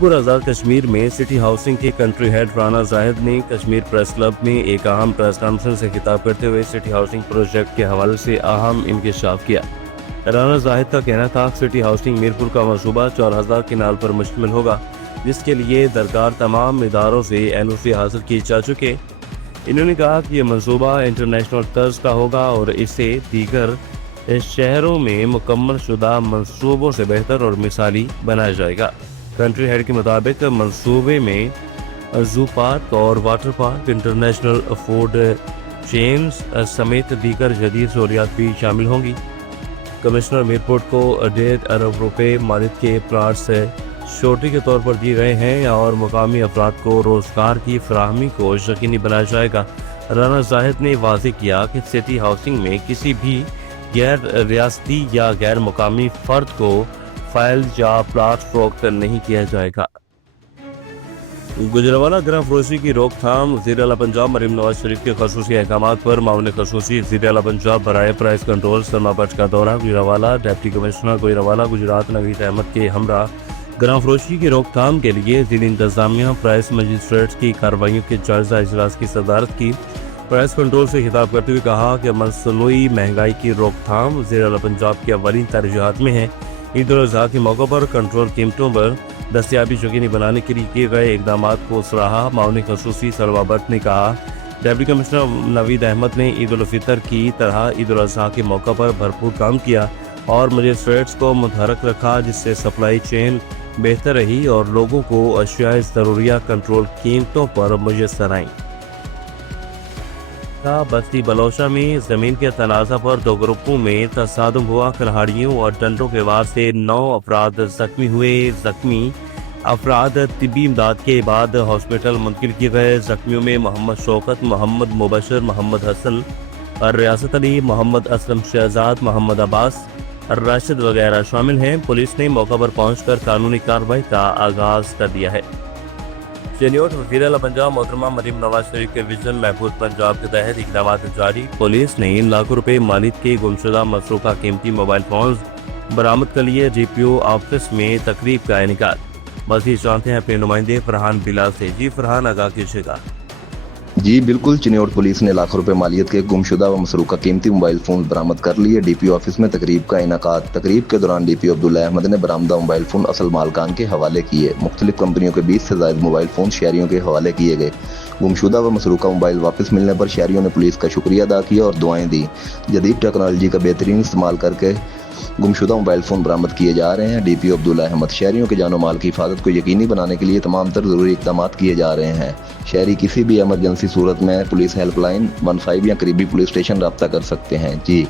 मीरपुर आज़ाद कश्मीर में city housing के country head Rana Zahid ने कश्मीर प्रेस क्लब में एक अहम प्रेस कॉन्फ्रेंस से खिताब करते हुए सिटी हाउसिंग प्रोजेक्ट के हवाले से अहम इंकशाफ किया। राना जाहिद का कहना था कि सिटी हाउसिंग मीरपुर का मनसूबा 4000 किनाल पर मुश्तमिल होगा, जिसके लिए दरकार तमाम इदारों से NOC हासिल की जा चुके। इन्होंने कहा कि यह मनसूबा इंटरनेशनल तर्ज का होगा और इसे दीगर शहरों में मुकम्मल शुदा मनसूबों से बेहतर और मिसाली बनाया जाएगा। कंट्री हेड के मुताबिक मंसूबे में जू पार्क और water park, international food chains समेत दीगर जदीद सहूलियात भी शामिल होंगी। कमिश्नर मीरपुर को 1.5 अरब रुपए मालिक के प्लाट्स शोटी के तौर पर दिए गए हैं और मुकामी अफराद को रोजगार की फराहमी को यकीनी बनाया जाएगा। राना जाहिद ने वाज़ेह किया कि सिटी हाउसिंग में किसी भी गैर रियासती या गैर मुकामी फर्द को फाइल या प्लाट फरोख्त नहीं किया जाएगा। गुजरावाला गिरफ्त फरोशी की रोकथाम। वज़ीर आला पंजाब मरीम नवाज शरीफ के खसूसी अहकामात पर मामले खसूसी वज़ीर आला पंजाब बराए प्राइस कंट्रोल सलमा बख्श का दौरा गुजरावाला। डिप्टी कमिश्नर गुजरावाला गुजरात नवीद अहमद के हमरा गिरफ्त फरोशी की रोकथाम के लिए ज़िली इंतजामिया प्राइस मजिस्ट्रेट्स की कार्रवाइयों के जायजा इजलास की सदारत की। प्राइस कंट्रोल से खिताब करते हुए कहा कि मसनूई महंगाई की रोकथाम वज़ीर आला पंजाब की अव्वलीन तरजीहात में है। ईद उल अज़हा के मौके पर कंट्रोल कीमतों पर दस्तियाबी यकीनी बनाने के लिए किए गए इकदाम को सराहा। मामले खसूसी सलमा बख्श ने कहा, डिप्टी कमिश्नर नवीद अहमद ने ईद उल फितर की तरह ईद उल अज़हा के मौके पर भरपूर काम किया और मजिस्ट्रेट्स को मुतहरक रखा, जिससे सप्लाई चेन बेहतर रही और लोगों को अशियाए ज़रूरिया कंट्रोल कीमतों पर मुयस्सर आईं। बस्ती बलोचा में जमीन के तनाज़ा पर 2 ग्रुपों में तसादुम हुआ। कुल्हाड़ियों और डंडों के वार से 9 अफराद जख्मी हुए। जख्मी अफराद तिब्बी इमदाद के बाद हॉस्पिटल मुंतकिल किए गए। जख्मियों में मोहम्मद शौकत, मोहम्मद मुबशर, मोहम्मद हसन और रियासत अली, मोहम्मद असलम शहजाद, मोहम्मद अब्बास, राशिद वगैरह शामिल हैं। पुलिस ने मौका पर पहुंचकर कानूनी कार्रवाई का आगाज कर दिया है। सीनियर वज़ीर आला पंजाब मोहतरमा मरीम नवाज शरीफ के विजन महफूज पंजाब के तहत इक़दाम जारी। पुलिस ने लाखों रुपए मालिक के गुमशुदा मसरूका कीमती मोबाइल फोन बरामद कर लिए। DPO ऑफिस में तकरीब का इनेकाद। मज़ीद जानते हैं अपने नुमाइंदे फरहान बिलाल से। जी फरहान, आगाह कीजिएगा। जी बिल्कुल, चिन्योट पुलिस ने लाखों रुपए मालियत के गुमशुदा व मसरूका कीमती मोबाइल फोन बरामद कर लिए। DPO ऑफिस में तकरीब का इनेकाद। तकरीब के दौरान DPO अब्दुल्ला अहमद ने बरामदा मोबाइल फोन असल मालकान के हवाले किए। मुख्तलिफ कंपनियों के 20 से ज़ायद मोबाइल फोन शहरियों के हवाले किए गए। गुमशुदा व मसरूका मोबाइल वापस मिलने पर शहरियों ने पुलिस का शुक्रिया अदा किया और दुआएं दी। जदीद टेक्नोलॉजी का बेहतरीन इस्तेमाल करके गुमशुदा मोबाइल फोन बरामद किए जा रहे हैं। DPO अब्दुल्ला अहमद, शहरियों के जानो माल की हिफाजत को यकीनी बनाने के लिए तमाम तर ज़रूरी इक़दाम किए जा रहे हैं। शहरी किसी भी एमरजेंसी सूरत में पुलिस हेल्पलाइन 15 या करीबी पुलिस स्टेशन रब्ता कर सकते हैं। जी।